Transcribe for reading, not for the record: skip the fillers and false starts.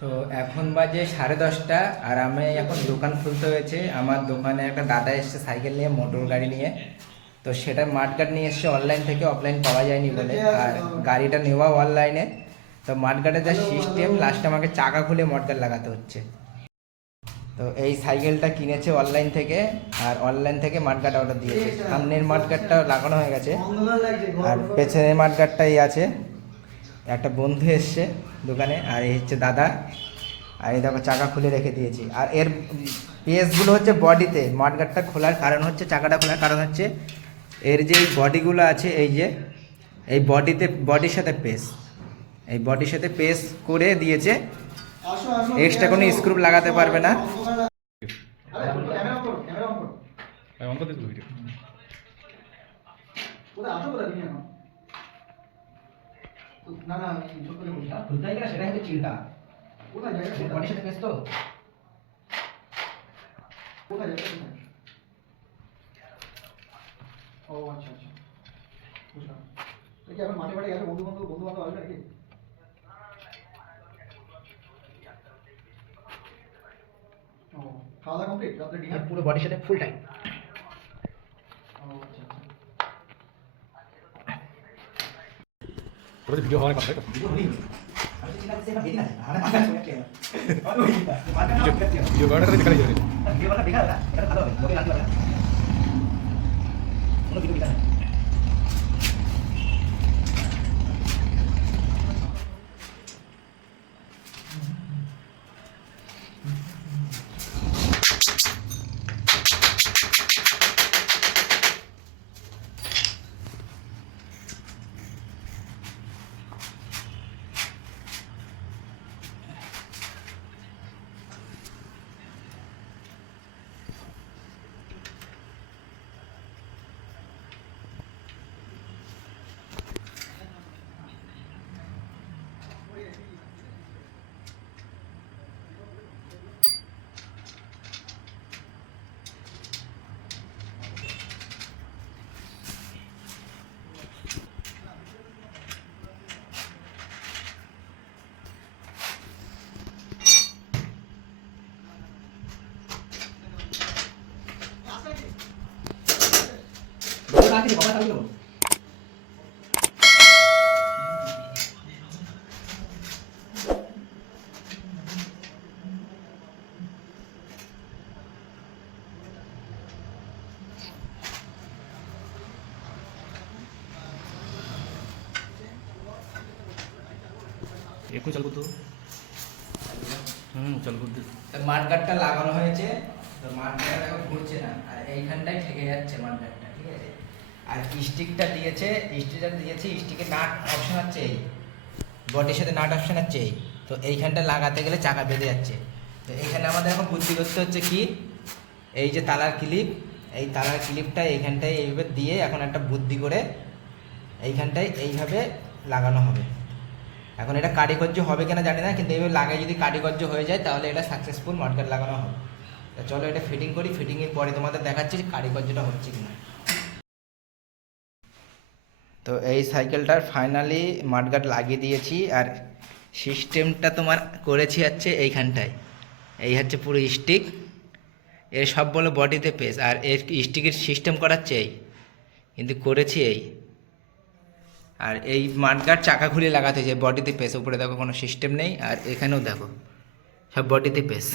তো এখন বাজে 10:30 আর আমি এখন দোকান খুলতে হয়েছে। আমার দোকানে একটা দাদা এসছে সাইকেল নিয়ে, মোটর গাড়ি নিয়ে। তো সেটা মাঠগার্ড নিয়ে এসছে অনলাইন থেকে, অফলাইন পাওয়া যায়নি বলে। আর গাড়িটা নেওয়া অনলাইনে। তো মাঠগার্ডের যা সিস্টেম, লাস্টে আমাকে চাকা খুলে মাঠগার্ড লাগাতে হচ্ছে। তো এই সাইকেলটা কিনেছে অনলাইন থেকে, আর অনলাইন থেকে মাঠগার্ড অর্ডার দিয়েছে। সামনের মাঠগার্ডটা লাগানো হয়ে গেছে, আর পেছনের মাঠগার্ডটাই আছে। একটা বন্ধু এসছে দোকানে, আর এই হচ্ছে দাদা। আর এই দেখো চাকা খুলে রেখে দিয়েছি। আর এর পেসগুলো হচ্ছে বডিতে। মাঠগার্ডটা খোলার কারণ হচ্ছে, চাকাটা খোলার কারণ হচ্ছে এর যে বডিগুলো আছে, এই যে এই বডির সাথে পেস, এই বডির সাথে পেস করে দিয়েছে। এক্সট্রা কোনো স্ক্রু লাগাতে পারবে না। না না খুলতে হয় না, সেটা হচ্ছে চিন্তা। কোথায় জায়গা বডির সাথে পেস তো কোথায় জায়গা কোথায়? ও আচ্ছা আচ্ছা, বুঝলাম। কি এখন মাঠে গেছে, বন্ধু বান্ধব আসবে নাকি? ও, খাওয়া দাওয়া কমপ্লিট? রাত্রে ডিনার পুরো বডির সাথে ফুল টাইম। ও আচ্ছা আচ্ছা। ভিডিও হওয়ার কথা তো ভিডিও করাটা দেখাই যাবে। এখন চালু করতে চালু করতে মাঠগার্ডটা লাগানো হয়েছে। তো মাঠগার্ড এখন ঘুরছে না, আর এইখানটাই থেকে যাচ্ছে মাঠগার্ডটা, ঠিক আছে। আর স্টিকটা দিয়েছে, স্টিকের নাট অপশন আছে এই বডির সাথে, নাট অপশন আছে এই। তো এইখানটা লাগাতে গেলে চাকা বেঁধে যাচ্ছে। তো এইখানে আমাদের এখন বুদ্ধি করতে হচ্ছে কি, এই যে তালার ক্লিপ, এই তালার ক্লিপটা এইখানটায় এইভাবে দিয়ে এখন একটা বুদ্ধি করে এইখানটায় এইভাবে লাগানো হবে। এখন এটা কারিগর্য হবে কিনা জানি না, কিন্তু এইভাবে লাগাই যদি কারিগর্য হয়ে যায় তাহলে এটা সাকসেসফুল মাঠগার্ড লাগানো হবে। তো চলো এটা ফিটিং করি, ফিটিংয়ের পরে তোমাদের দেখাচ্ছি কারিগর্যটা হচ্ছে কিনা। তো এই সাইকেলটার ফাইনালি মাঠগার্ড লাগিয়ে দিয়েছি। আর সিস্টেমটা তোমার করেছি হচ্ছে এইখানটায়, এই হচ্ছে পুরো স্টিক, এর সব বলো বডিতে পেস, আর এর স্টিকের সিস্টেম করাচ্ছে এই, কিন্তু করেছি এই। আর এই মাঠগার্ড চাকা খুলে লাগাতে যে বডিতে পেস, উপরে দেখো কোনো সিস্টেম নেই, আর এখানেও দেখো সব বডিতে পেস।